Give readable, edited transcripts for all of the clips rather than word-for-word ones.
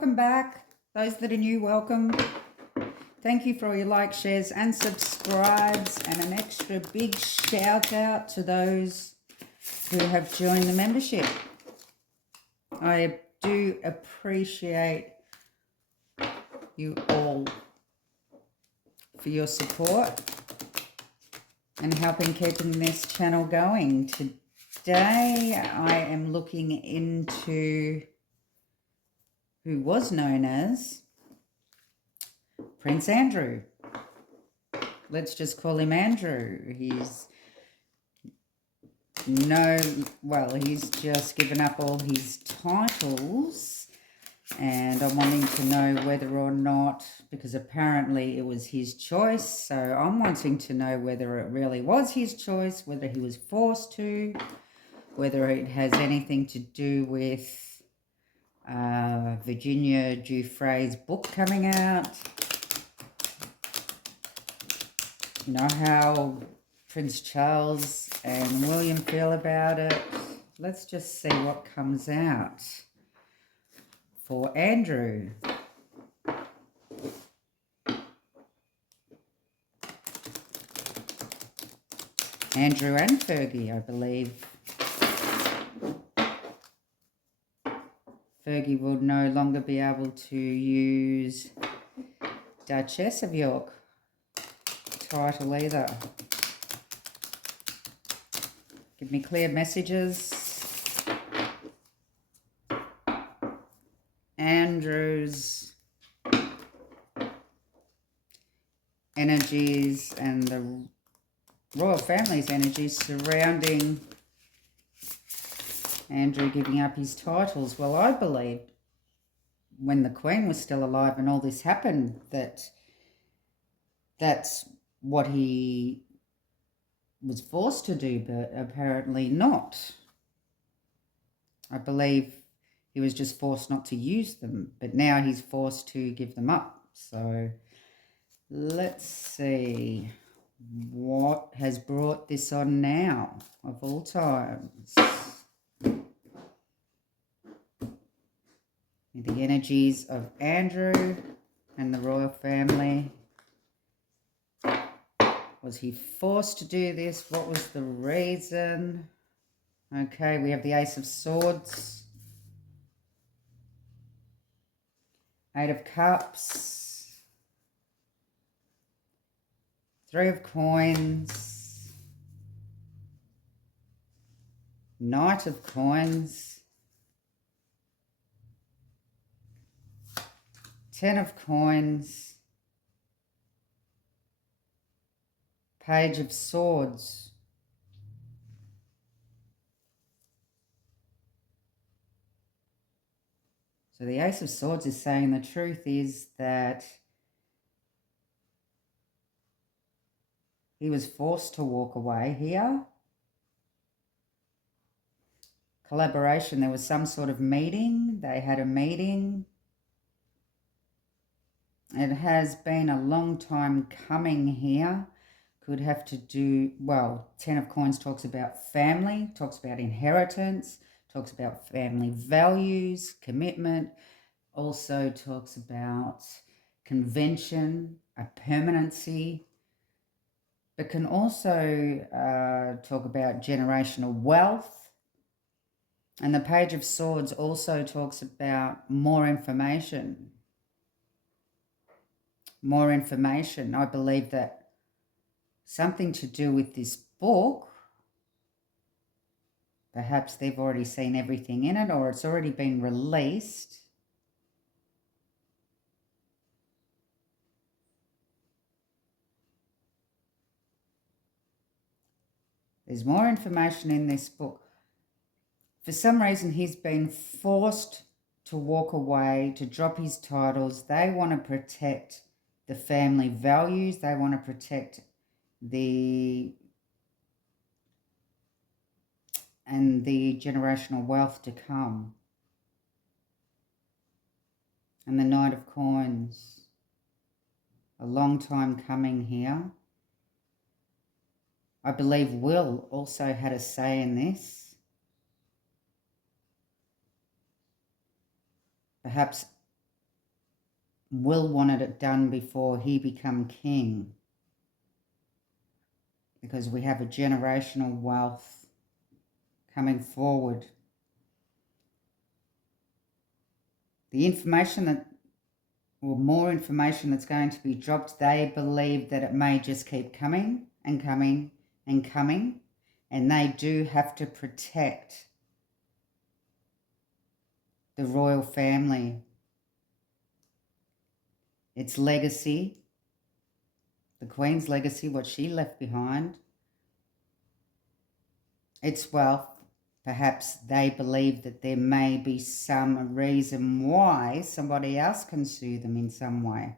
welcome back. Those that are new, welcome. Thank you for all your likes, shares and subscribes, and an extra big shout out to those who have joined the membership. I do appreciate you all for your support and helping keeping this channel going. Today I am looking into who was known as Prince Andrew. Let's just call him Andrew. He's just given up all his titles, and I'm wanting to know whether or not, because apparently it was his choice, so I'm wanting to know whether it really was his choice, whether he was forced to, whether it has anything to do with Virginia Giuffre's book coming out. You know how Prince Charles and William feel about it. Let's just see what comes out for Andrew. Andrew and Fergie, I believe. Fergie will no longer be able to use Duchess of York title either. Give me clear messages. Andrew's energies and the royal family's energies surrounding Andrew giving up his titles. Well, I believe when the Queen was still alive and all this happened, that's what he was forced to do, but apparently not. I believe he was just forced not to use them, but now he's forced to give them up. So let's see what has brought this on now, of all times. The energies of Andrew and the royal family. Was he forced to do this? What was the reason? Okay, we have the Ace of Swords, Eight of Cups, Three of Coins, Knight of Coins, Ten of Coins, Page of Swords. So the Ace of Swords is saying the truth is that he was forced to walk away here. Collaboration, there was some sort of meeting. They had a meeting. It has been a long time coming here. Could have to do, well, Ten of Coins talks about family, talks about inheritance, talks about family values, commitment, also talks about convention, a permanency, but can also talk about generational wealth. And the Page of Swords also talks about more information. More information. I believe that something to do with this book, perhaps they've already seen everything in it or it's already been released. There's more information in this book. For some reason, he's been forced to walk away, to drop his titles. They want to protect the family values. They want to protect the generational wealth to come. And the Knight of Coins. A long time coming here. I believe Will also had a say in this. Perhaps Will wanted it done before he become king, because we have a generational wealth coming forward. The information that, or more information that's going to be dropped, they believe that it may just keep coming and coming and coming, and they do have to protect the royal family, its legacy, the Queen's legacy, what she left behind, its wealth. Perhaps they believe that there may be some reason why somebody else can sue them in some way.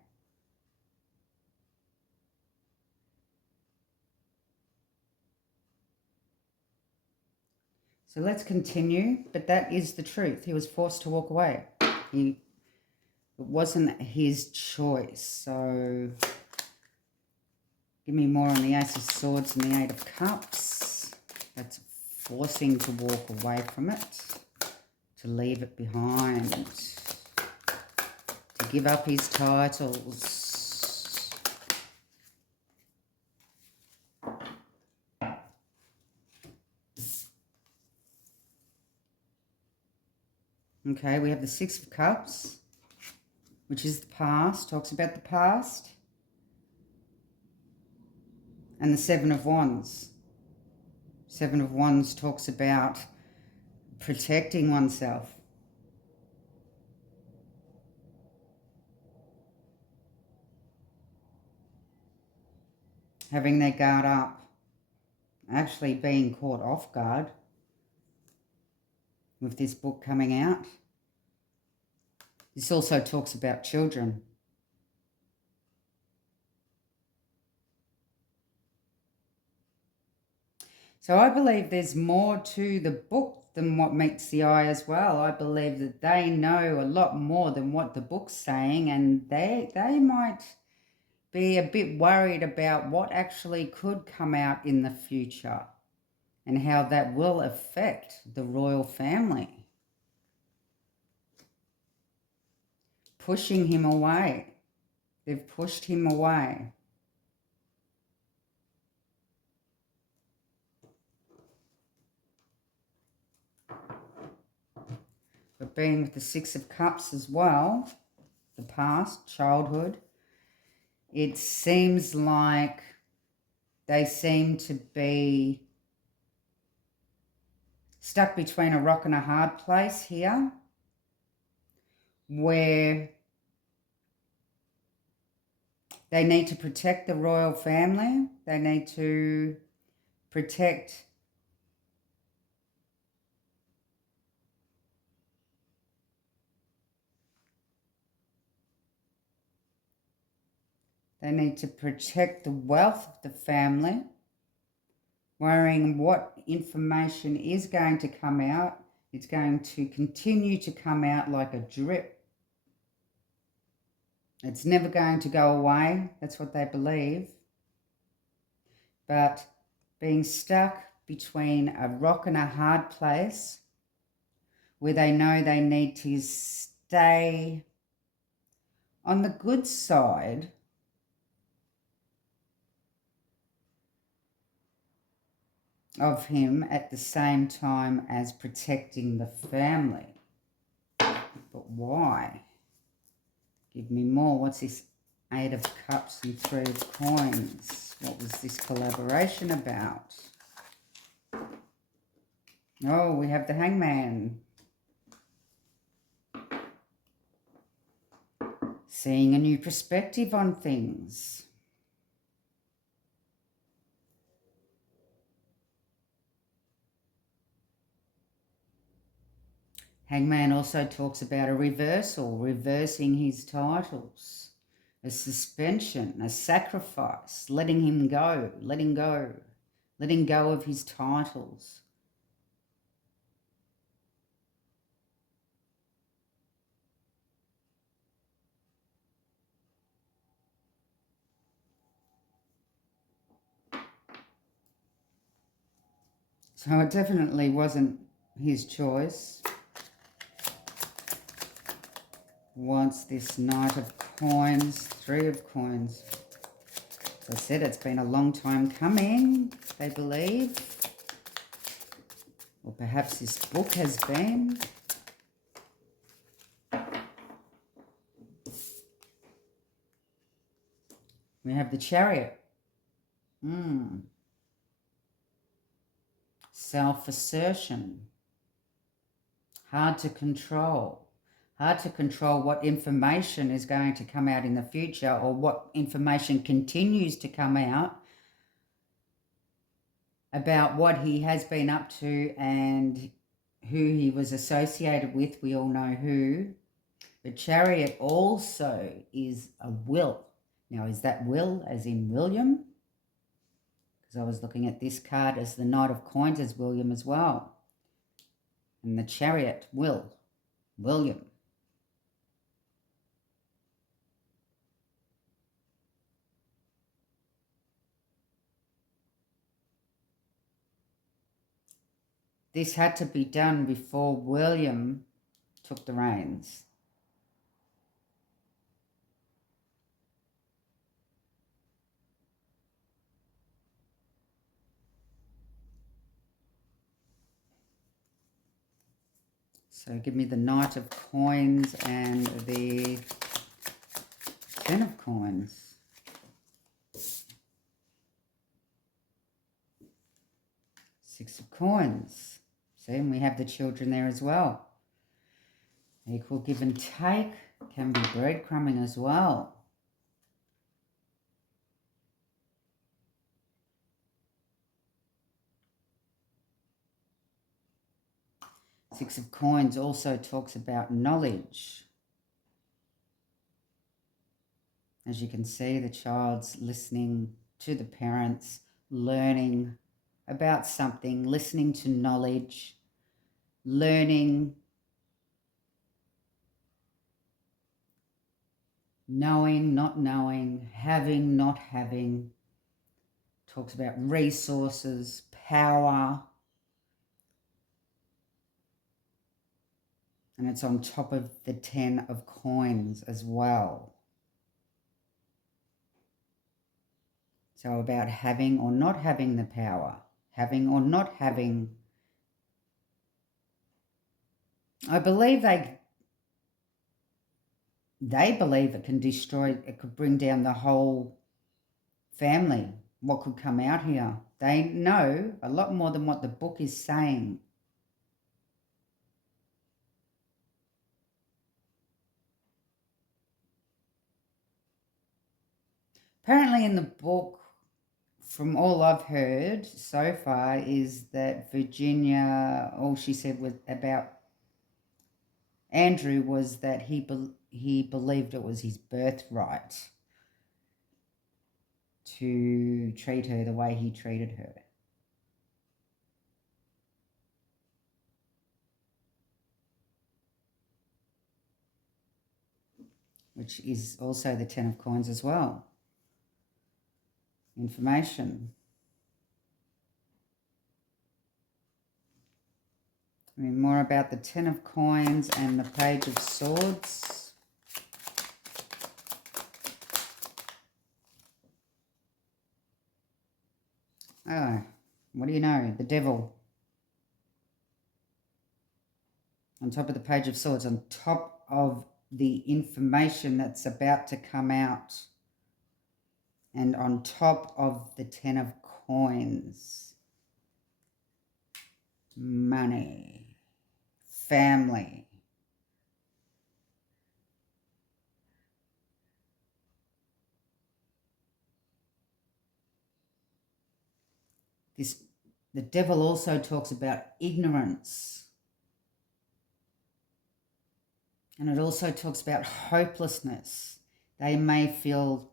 So let's continue, but that is the truth. He was forced to walk away. It wasn't his choice. So give me more on the Ace of Swords and the Eight of Cups. That's forcing to walk away from it, to leave it behind, to give up his titles. Okay, we have the Six of Cups, which is the past, talks about the past. And the Seven of Wands. Seven of Wands talks about protecting oneself. Having their guard up. Actually being caught off guard with this book coming out. This also talks about children. So I believe there's more to the book than what meets the eye as well. I believe that they know a lot more than what the book's saying, and they might be a bit worried about what actually could come out in the future and how that will affect the royal family. Pushing him away. They've pushed him away. But being with the Six of Cups as well, the past, childhood, it seems like they seem to be stuck between a rock and a hard place here, where they need to protect the royal family. They need to protect the wealth of the family, worrying what information is going to come out. It's going to continue to come out like a drip. It's never going to go away. That's what they believe. But being stuck between a rock and a hard place, where they know they need to stay on the good side of him at the same time as protecting the family. But why? Give me more. What's this Eight of Cups and Three of Coins? What was this collaboration about? Oh, we have the Hangman. Seeing a new perspective on things. Hangman also talks about a reversal, reversing his titles, a suspension, a sacrifice, letting him go, letting go of his titles. So it definitely wasn't his choice. Once this Knight of coins, 3 of coins. As I said, it's been a long time coming, they believe. Or perhaps this book has been. We have the Chariot. Self-assertion. Hard to control. Hard to control what information is going to come out in the future, or what information continues to come out about what he has been up to and who he was associated with. We all know who. The Chariot also is a will. Now, is that will as in William? Because I was looking at this card as the Knight of Coins as William as well. And the Chariot, will, William. This had to be done before William took the reins. So give me the Knight of Coins and the 10 of Coins. Six of Coins. See, and we have the children there as well. Equal give and take. Can be breadcrumbing as well. Six of Coins also talks about knowledge. As you can see, the child's listening to the parents, learning about something, listening to knowledge, learning, knowing, not knowing, having, not having. Talks about resources, power. And it's on top of the 10 of Coins as well. So about having or not having the power, having or not having. I believe they believe it can destroy, it could bring down the whole family. What could come out here? They know a lot more than what the book is saying. Apparently in the book, from all I've heard so far, is that Virginia, all she said was about Andrew was that he believed it was his birthright to treat her the way he treated her. Which is also the 10 of Coins as well. Information. I mean, more about the 10 of Coins and the Page of Swords. Oh, what do you know? The Devil. On top of the Page of Swords, on top of the information that's about to come out. And on top of the 10 of Coins. Money. Family. The Devil also talks about ignorance. And it also talks about hopelessness. They may feel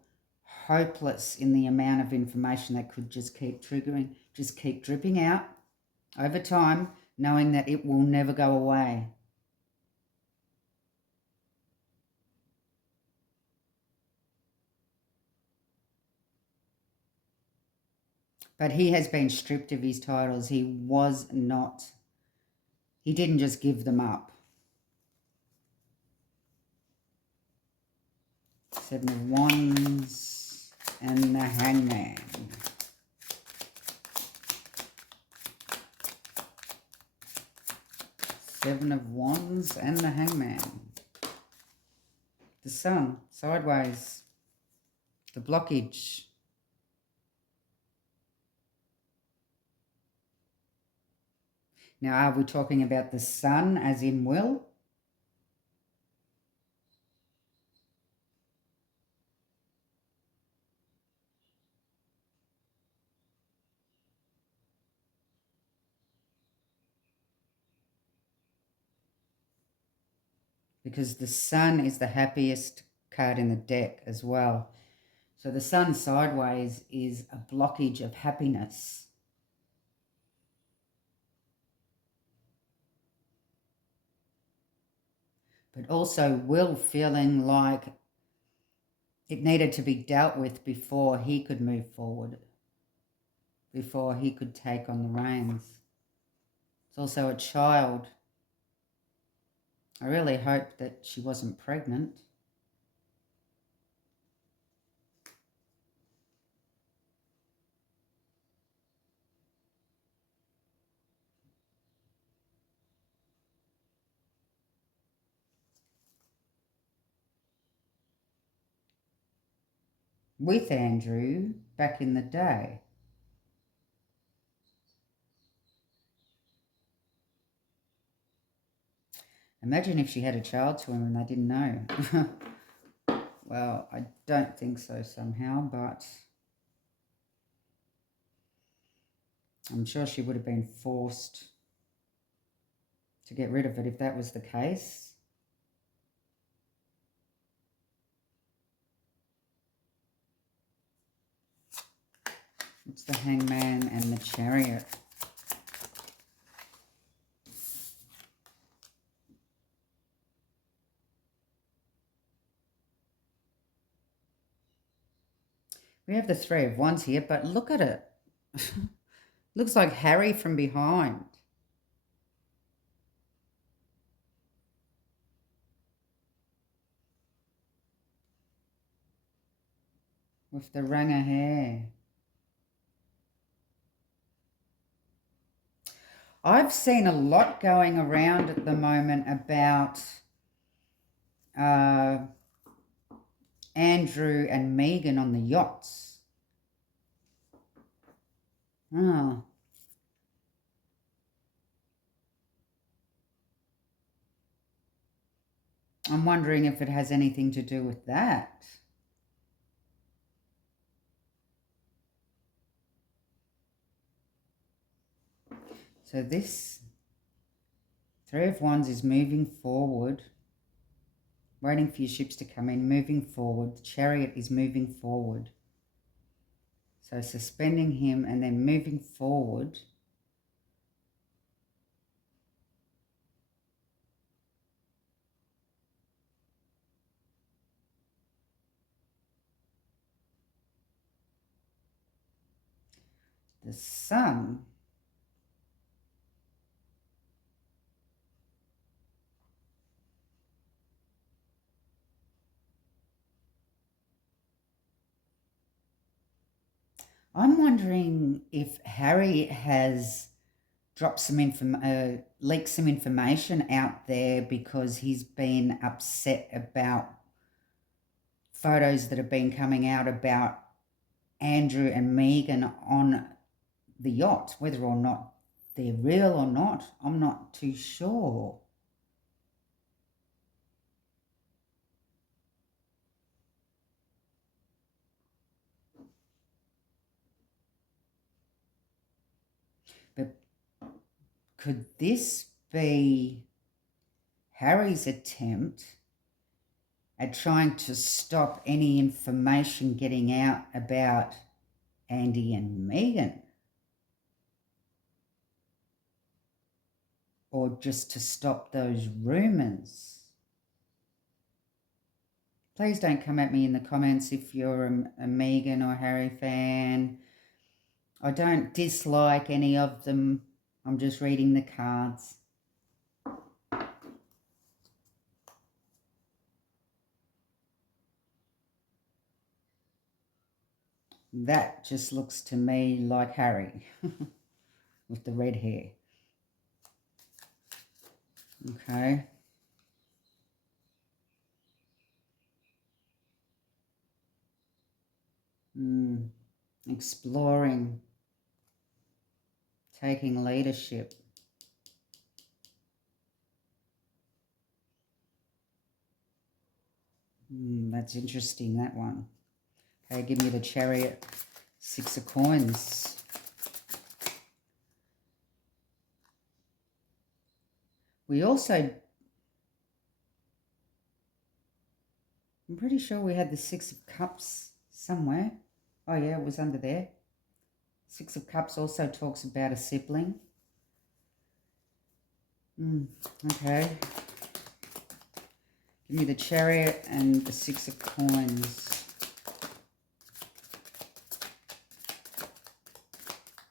hopeless in the amount of information that could just keep triggering, just keep dripping out over time, knowing that it will never go away. But he has been stripped of his titles. He didn't just give them up. Seven of Wands and the Hangman. Seven of Wands and the Hangman. The Sun, sideways. The blockage. Now, are we talking about the Sun as in will? Because the Sun is the happiest card in the deck as well. So the Sun sideways is a blockage of happiness. But also Will feeling like it needed to be dealt with before he could move forward, before he could take on the reins. It's also a child. I really hope that she wasn't pregnant. With Andrew back in the day. Imagine if she had a child to him and they didn't know. Well, I don't think so somehow, but I'm sure she would have been forced to get rid of it if that was the case. It's the Hangman and the Chariot. We have the Three of Wands here, but look at it. Looks like Harry from behind. With the Ranger hair. I've seen a lot going around at the moment about Andrew and Megan on the yachts. Oh. I'm wondering if it has anything to do with that. So this Three of Wands is moving forward, waiting for your ships to come in, moving forward. The Chariot is moving forward. So suspending him and then moving forward. The Sun I'm wondering if Harry has dropped some leaked some information out there because he's been upset about photos that have been coming out about Andrew and Megan on the yacht. Whether or not they're real or not, I'm not too sure. But could this be Harry's attempt at trying to stop any information getting out about Andy and Megan? Or just to stop those rumours? Please don't come at me in the comments if you're a Megan or Harry fan. I don't dislike any of them. I'm just reading the cards. That just looks to me like Harry with the red hair. Okay. Exploring, taking leadership. That's interesting, that one. Okay, give me the Chariot, 6 of coins. We also, I'm pretty sure we had the 6 of Cups somewhere. Oh yeah, it was under there. 6 of Cups also talks about a sibling. Okay. Give me the Chariot and the 6 of coins.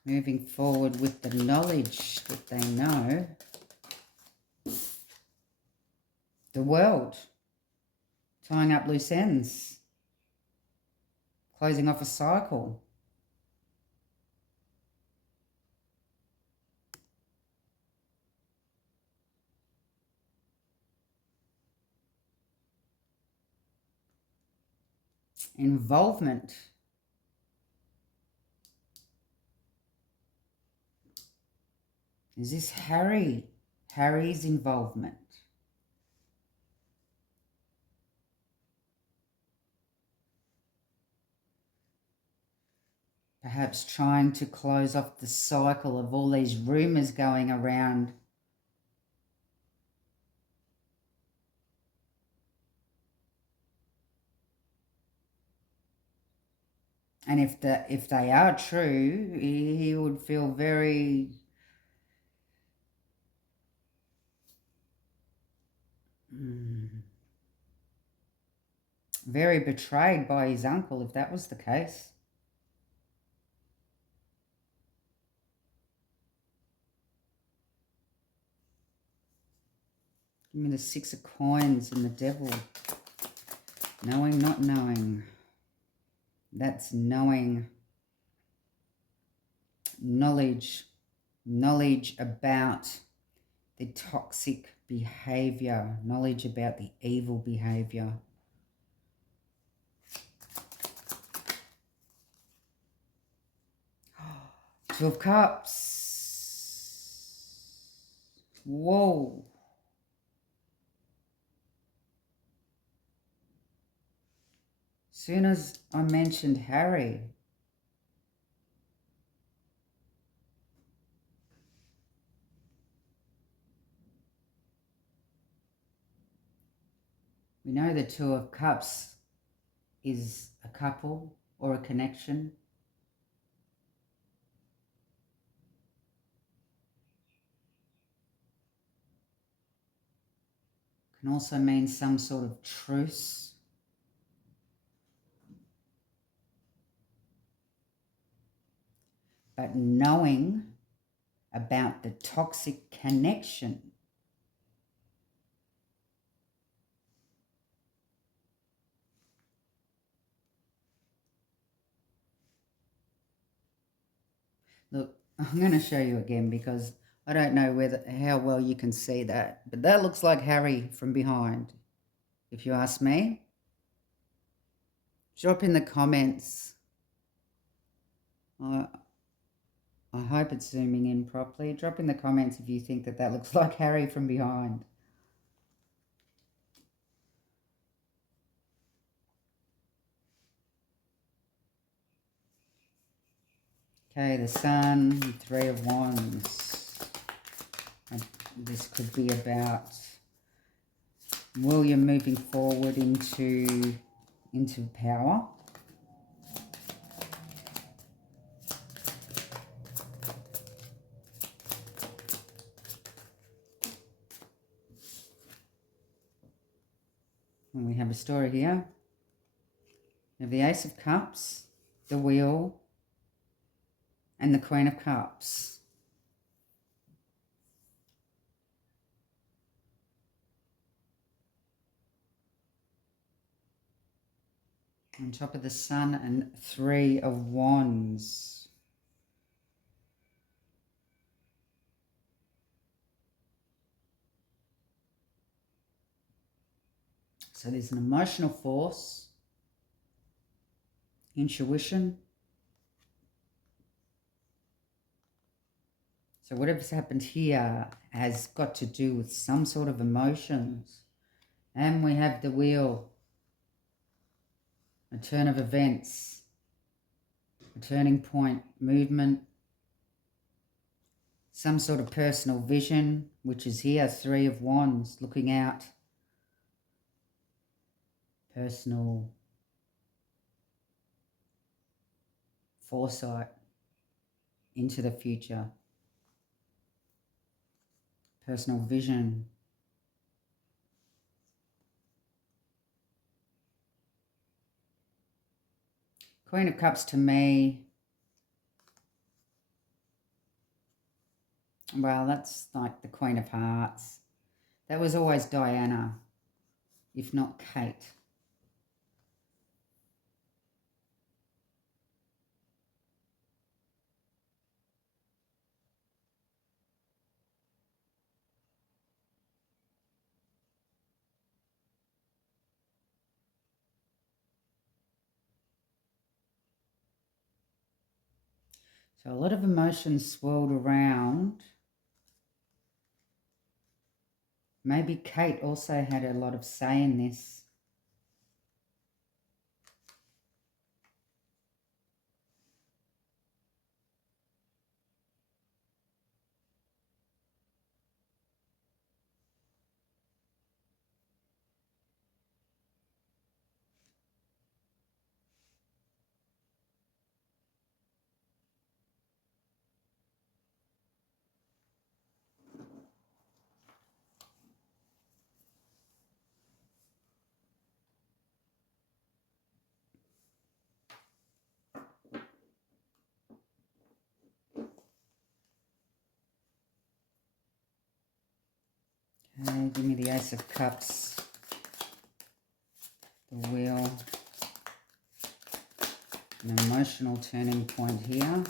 Moving forward with the knowledge that they know. The World. Tying up loose ends. Closing off a cycle. Involvement. Is this Harry? Harry's involvement. Perhaps trying to close off the cycle of all these rumours going around. And if they are true, he would feel very very betrayed by his uncle if that was the case. Give me the 6 of coins and the Devil. Knowing, not knowing. That's knowing. Knowledge. Knowledge about the toxic behavior. Knowledge about the evil behavior. Two of Cups. Whoa. Soon as I mentioned Harry, we know the Two of Cups is a couple or a connection. Can also mean some sort of truce. But knowing about the toxic connection. Look, I'm going to show you again because I don't know how well you can see that. But that looks like Harry from behind, if you ask me. Drop in the comments. I hope it's zooming in properly. Drop in the comments if you think that looks like Harry from behind. Okay, the Sun, 3 of Wands. And this could be about William moving forward into power. And we have a story here. We have the Ace of Cups, the Wheel, and the Queen of Cups. On top of the Sun and 3 of Wands. So there's an emotional force, intuition. So whatever's happened here has got to do with some sort of emotions. And we have the wheel, a turn of events, a turning point, movement, some sort of personal vision, which is here, 3 of Wands, looking out, personal foresight into the future, personal vision. Queen of Cups to me, well, that's like the Queen of Hearts. That was always Diana, if not Kate. So a lot of emotions swirled around. Maybe Kate also had a lot of say in this. Okay, give me the Ace of Cups, the Wheel, an emotional turning point here.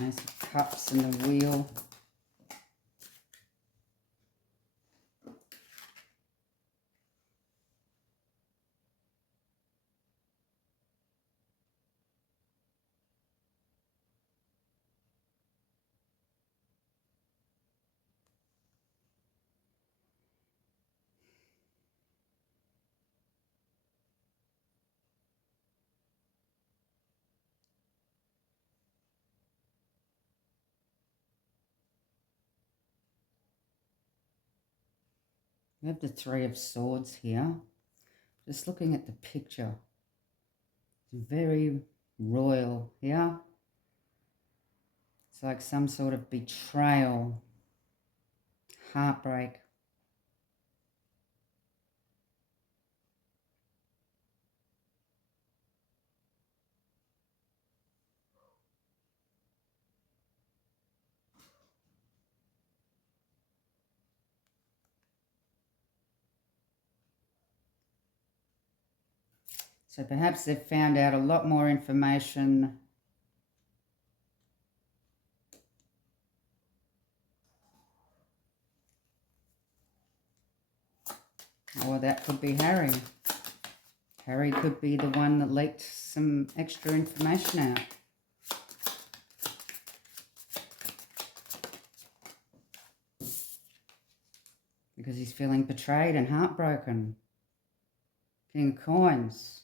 Ace of Cups and the Wheel. We have the 3 of Swords here. Just looking at the picture. It's very royal here. It's like some sort of betrayal, heartbreak. So perhaps they've found out a lot more information or that could be Harry. Harry could be the one that leaked some extra information out. Because he's feeling betrayed and heartbroken. King of Coins.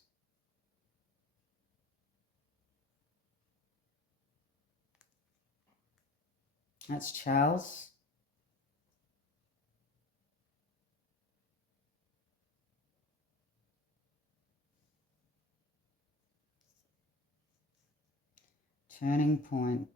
That's Charles. Turning point.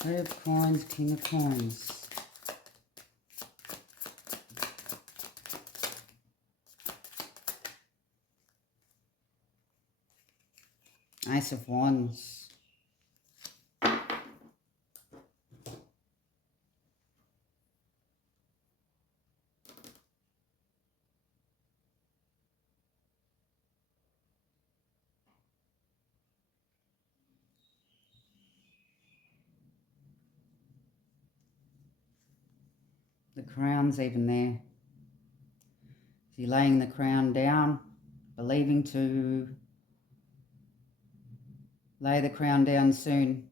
Three of Coins, King of Coins. Ace of Wands. The Crown's even there. Is he laying the crown down, believing to lay the crown down soon?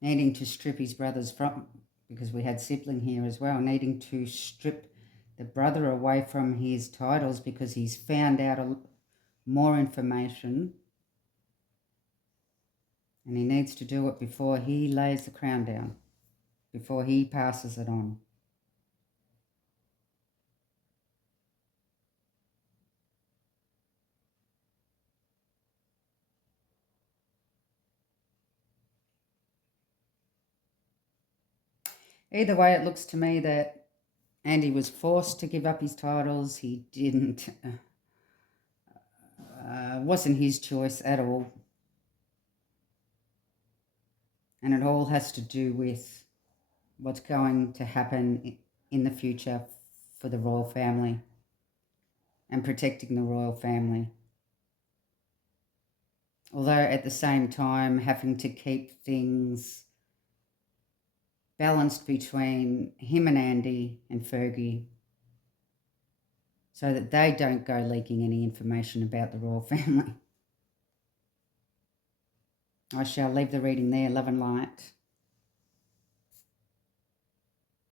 Needing to strip his brothers from, because we had sibling here as well, needing to strip the brother away from his titles because he's found out more information and he needs to do it before he lays the crown down, before he passes it on. Either way, it looks to me that Andy was forced to give up his titles. He didn't. Wasn't his choice at all. And it all has to do with what's going to happen in the future for the royal family and protecting the royal family. Although at the same time having to keep things balanced between him and Andy and Fergie so that they don't go leaking any information about the royal family. I shall leave the reading there. Love and light.